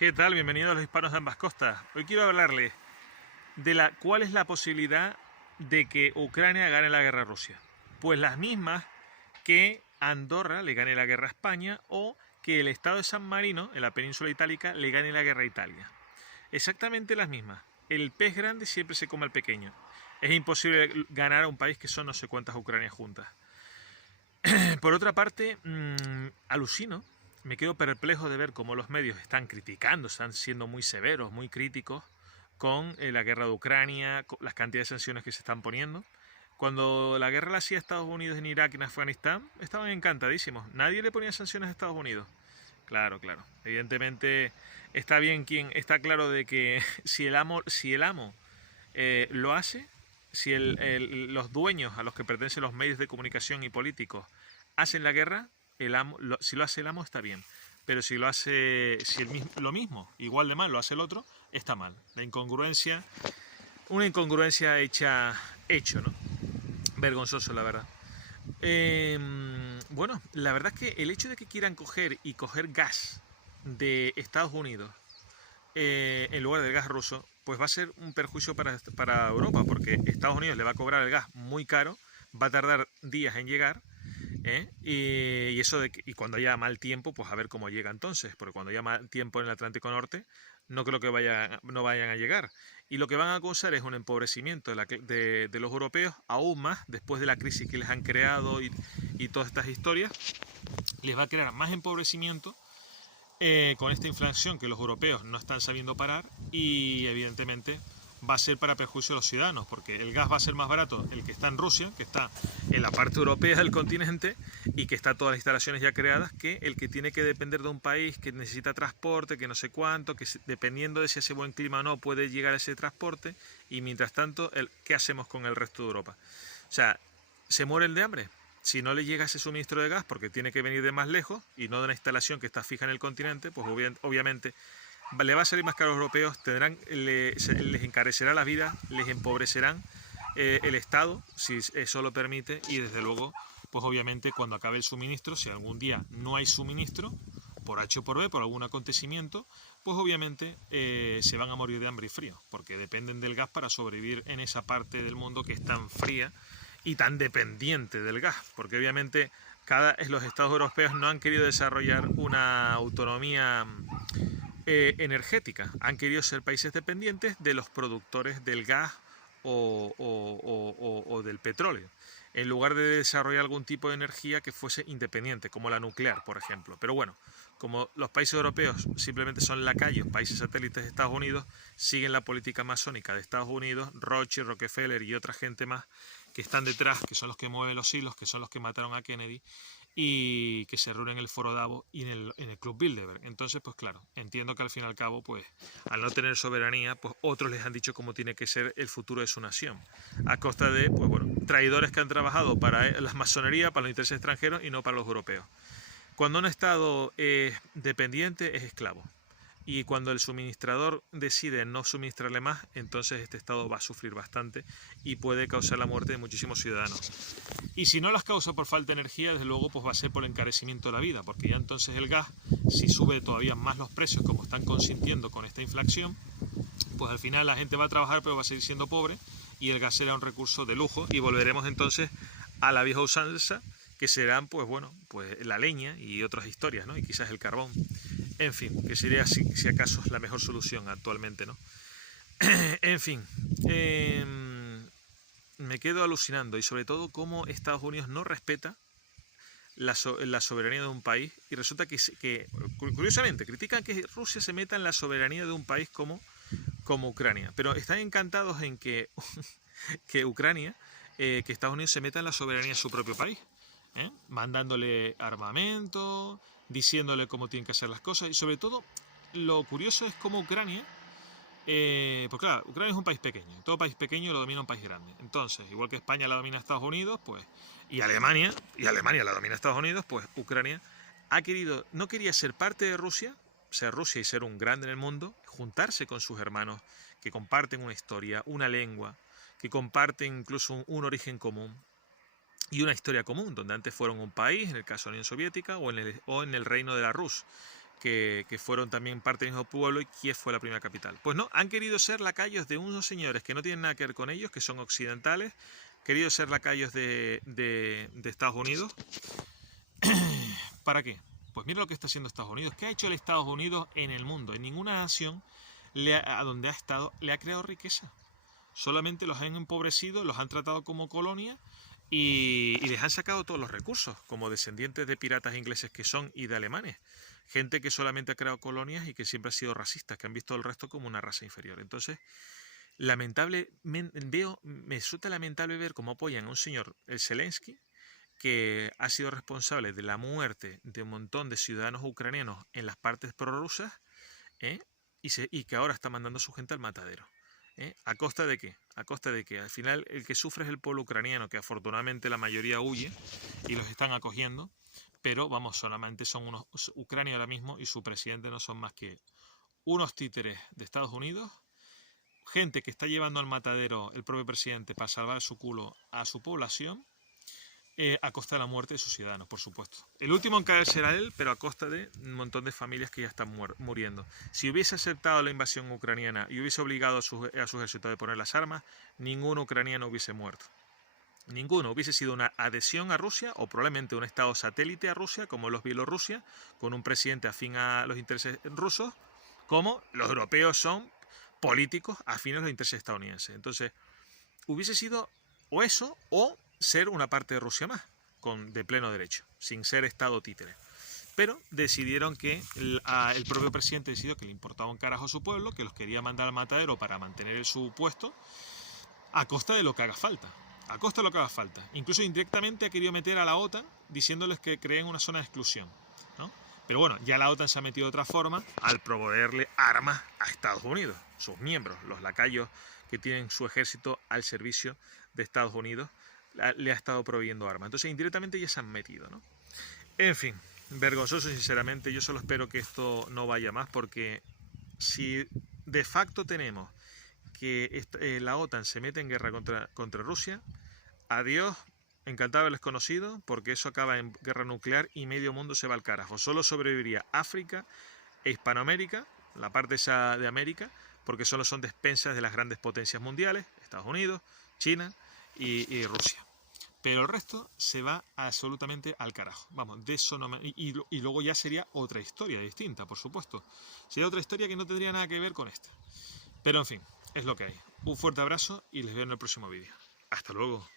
¿Qué tal? Bienvenidos a los hispanos de ambas costas. Hoy quiero hablarles de cuál es la posibilidad de que Ucrania gane la guerra a Rusia. Pues las mismas que Andorra le gane la guerra a España o que el estado de San Marino, en la península itálica, le gane la guerra a Italia. Exactamente las mismas. El pez grande siempre se come al pequeño. Es imposible ganar a un país que son no sé cuántas Ucranias juntas. Por otra parte, alucino, me quedo perplejo de ver cómo los medios están criticando, están siendo muy severos, muy críticos con la guerra de Ucrania, con las cantidades de sanciones que se están poniendo. Cuando la guerra la hacía Estados Unidos en Irak y en Afganistán, estaban encantadísimos. Nadie le ponía sanciones a Estados Unidos. Claro, claro. Evidentemente está bien quien está claro de que si el amo lo hace, si los dueños a los que pertenecen los medios de comunicación y políticos hacen la guerra, si lo hace el amo está bien. Pero si lo hace, si lo mismo, igual de mal, lo hace el otro, está mal. La incongruencia, una incongruencia hecho, ¿no? Vergonzoso, la verdad. Bueno, la verdad es que el hecho de que quieran coger gas de Estados Unidos en lugar del gas ruso, pues va a ser un perjuicio para Europa, porque Estados Unidos le va a cobrar el gas muy caro, va a tardar días en llegar, y eso y cuando haya mal tiempo, pues a ver cómo llega entonces, porque cuando haya mal tiempo en el Atlántico Norte, no creo que no vayan a llegar. Y lo que van a causar es un empobrecimiento de los europeos, aún más después de la crisis que les han creado y todas estas historias, les va a crear más empobrecimiento con esta inflación que los europeos no están sabiendo parar y evidentemente va a ser para perjuicio de los ciudadanos, porque el gas va a ser más barato el que está en Rusia, que está en la parte europea del continente y que está todas las instalaciones ya creadas, que el que tiene que depender de un país que necesita transporte, que no sé cuánto, que dependiendo de si hace buen clima o no puede llegar a ese transporte, y mientras tanto, ¿qué hacemos con el resto de Europa? O sea, ¿se mueren de hambre? Si no le llega ese suministro de gas porque tiene que venir de más lejos y no de una instalación que está fija en el continente, pues obviamente le va a salir más caro a los europeos, les encarecerá la vida, les empobrecerán el Estado, si eso lo permite, y desde luego, pues obviamente cuando acabe el suministro, si algún día no hay suministro, por H o por B, por algún acontecimiento, pues obviamente se van a morir de hambre y frío, porque dependen del gas para sobrevivir en esa parte del mundo que es tan fría y tan dependiente del gas, porque obviamente los estados europeos no han querido desarrollar una autonomía energética, han querido ser países dependientes de los productores del gas o del petróleo, en lugar de desarrollar algún tipo de energía que fuese independiente, como la nuclear, por ejemplo. Pero bueno, como los países europeos simplemente son lacayos, países satélites de Estados Unidos, siguen la política masónica de Estados Unidos, Rothschild, Rockefeller y otra gente más que están detrás, que son los que mueven los hilos, que son los que mataron a Kennedy y que se reúnen en el Foro Davos y en el Club Bilderberg. Entonces, pues claro, entiendo que al fin y al cabo, pues al no tener soberanía, pues otros les han dicho cómo tiene que ser el futuro de su nación, a costa de, pues bueno, traidores que han trabajado para la masonería, para los intereses extranjeros y no para los europeos. Cuando un Estado es dependiente, es esclavo. Y cuando el suministrador decide no suministrarle más, entonces este Estado va a sufrir bastante y puede causar la muerte de muchísimos ciudadanos. Y si no las causa por falta de energía, desde luego pues va a ser por el encarecimiento de la vida, porque ya entonces el gas, si sube todavía más los precios como están consintiendo con esta inflación, pues al final la gente va a trabajar pero va a seguir siendo pobre y el gas será un recurso de lujo y volveremos entonces a la vieja usanza, que serán pues bueno, pues la leña y otras historias, ¿no? Y quizás el carbón. En fin, que sería si acaso la mejor solución actualmente, ¿no? En fin, me quedo alucinando y sobre todo cómo Estados Unidos no respeta la soberanía de un país y resulta que, curiosamente, critican que Rusia se meta en la soberanía de un país como Ucrania, pero están encantados en que Ucrania, que Estados Unidos se meta en la soberanía de su propio país, mandándole armamento, diciéndole cómo tienen que hacer las cosas y sobre todo lo curioso es cómo Ucrania, pues claro, Ucrania es un país pequeño, todo país pequeño lo domina un país grande, entonces igual que España la domina Estados Unidos, pues y Alemania la domina Estados Unidos, pues Ucrania no quería ser parte de Rusia, ser Rusia y ser un grande en el mundo, juntarse con sus hermanos que comparten una historia, una lengua, que comparten incluso un origen común y una historia común, donde antes fueron un país, en el caso de la Unión Soviética, o en el reino de la Rus, que fueron también parte del mismo pueblo, y Kiev fue la primera capital. Pues no, han querido ser lacayos de unos señores que no tienen nada que ver con ellos, que son occidentales, querido ser lacayos de Estados Unidos. ¿Para qué? Pues mira lo que está haciendo Estados Unidos. ¿Qué ha hecho el Estados Unidos en el mundo? En ninguna nación a donde ha estado le ha creado riqueza. Solamente los han empobrecido, los han tratado como colonia y les han sacado todos los recursos, como descendientes de piratas ingleses que son y de alemanes. Gente que solamente ha creado colonias y que siempre ha sido racista, que han visto al resto como una raza inferior. Entonces, me resulta lamentable ver cómo apoyan a un señor, el Zelensky, que ha sido responsable de la muerte de un montón de ciudadanos ucranianos en las partes prorrusas, ¿eh? y que ahora está mandando a su gente al matadero. ¿A costa de qué? A costa de que al final el que sufre es el pueblo ucraniano, que afortunadamente la mayoría huye y los están acogiendo, pero vamos, solamente son unos Ucrania ahora mismo y su presidente no son más que unos títeres de Estados Unidos, gente que está llevando al matadero el propio presidente para salvar su culo a su población, a costa de la muerte de sus ciudadanos, por supuesto. El último en caer será él, pero a costa de un montón de familias que ya están muriendo. Si hubiese aceptado la invasión ucraniana y hubiese obligado a su ejército a poner las armas, ningún ucraniano hubiese muerto. Ninguno. Hubiese sido una adhesión a Rusia o probablemente un estado satélite a Rusia, como los Bielorrusia, con un presidente afín a los intereses rusos, como los europeos son políticos afines a los intereses estadounidenses. Entonces, hubiese sido o eso o ser una parte de Rusia más, de pleno derecho, sin ser estado títere. Pero decidieron que el propio presidente decidió que le importaba un carajo a su pueblo, que los quería mandar al matadero para mantener su puesto, a costa de lo que haga falta. A costa de lo que haga falta. Incluso indirectamente ha querido meter a la OTAN diciéndoles que creen una zona de exclusión, ¿no? Pero bueno, ya la OTAN se ha metido de otra forma al proveerle armas a Estados Unidos, sus miembros, los lacayos que tienen su ejército al servicio de Estados Unidos, le ha estado proveyendo armas. Entonces indirectamente ya se han metido, ¿no? En fin, vergonzoso sinceramente. Yo solo espero que esto no vaya más, porque si de facto tenemos que la OTAN se mete en guerra contra Rusia, adiós, encantado de haberles conocido, porque eso acaba en guerra nuclear y medio mundo se va al carajo. Solo sobreviviría África e Hispanoamérica, la parte esa de América, porque solo son despensas de las grandes potencias mundiales, Estados Unidos, China y Rusia. Pero el resto se va absolutamente al carajo. Vamos, de eso no me... y luego ya sería otra historia distinta, por supuesto. Sería otra historia que no tendría nada que ver con esta. Pero en fin, es lo que hay. Un fuerte abrazo y les veo en el próximo vídeo. Hasta luego.